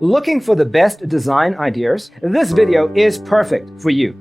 Looking for the best design ideas? This video is perfect for you.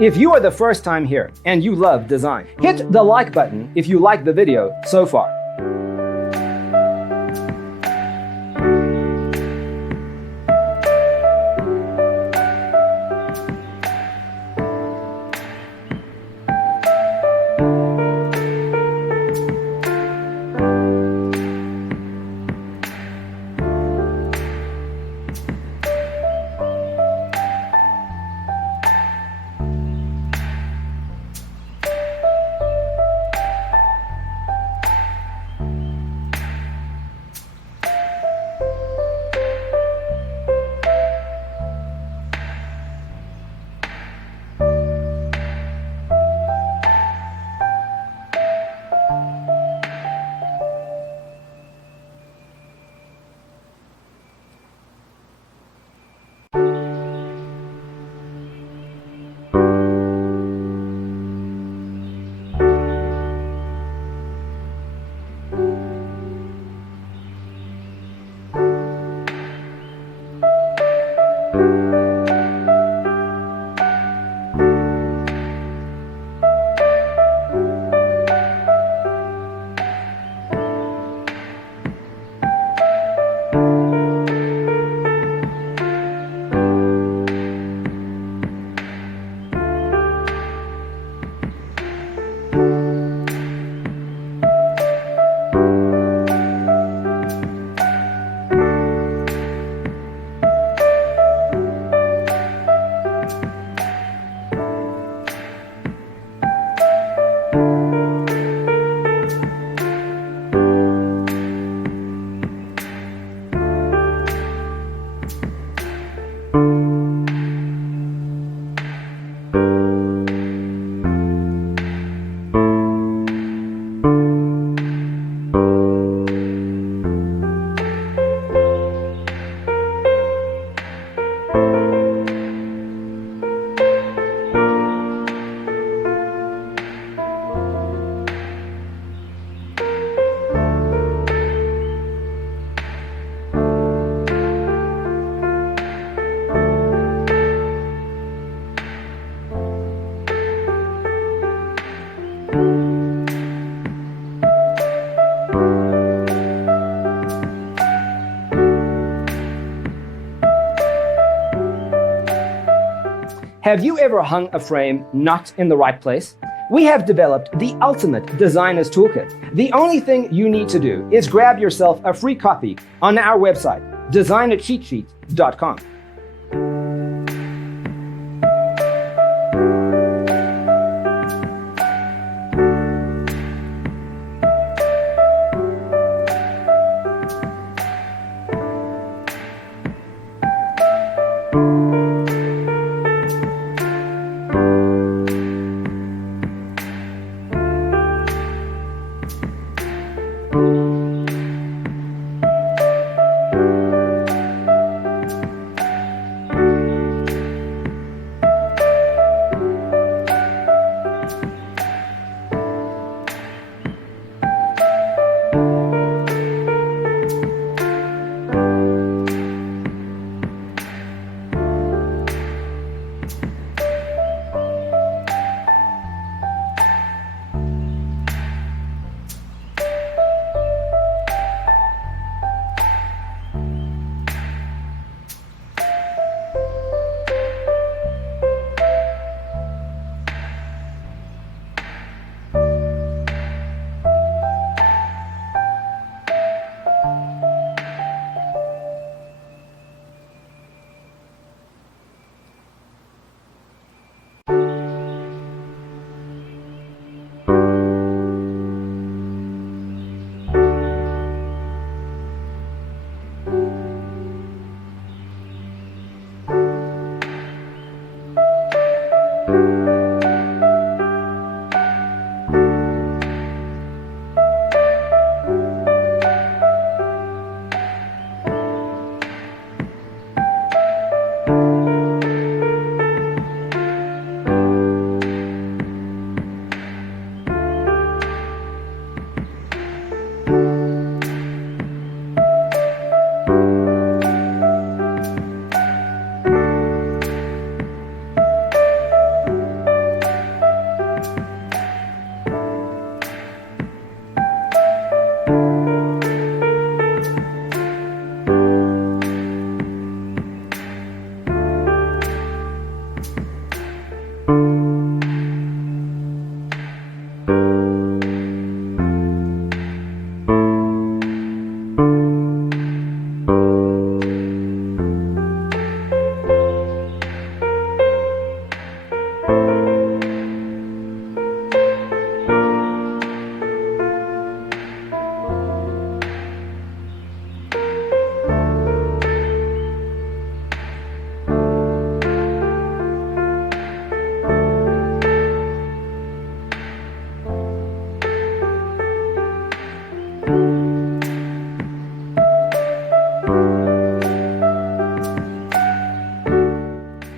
If you are the first time here and you love design, hit the like button if you like the video so far. Have you ever hung a frame not in the right place? We have developed the ultimate designer's toolkit. The only thing you need to do is grab yourself a free copy on our website, designercheatsheet.com.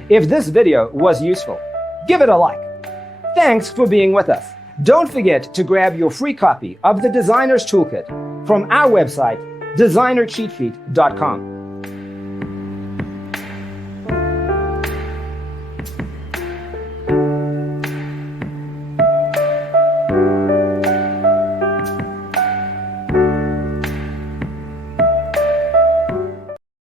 If this video was useful, give it a like. Thanks for being with us. Don't forget to grab your free copy of the Designer's Toolkit from our website, designercheatsheet.com.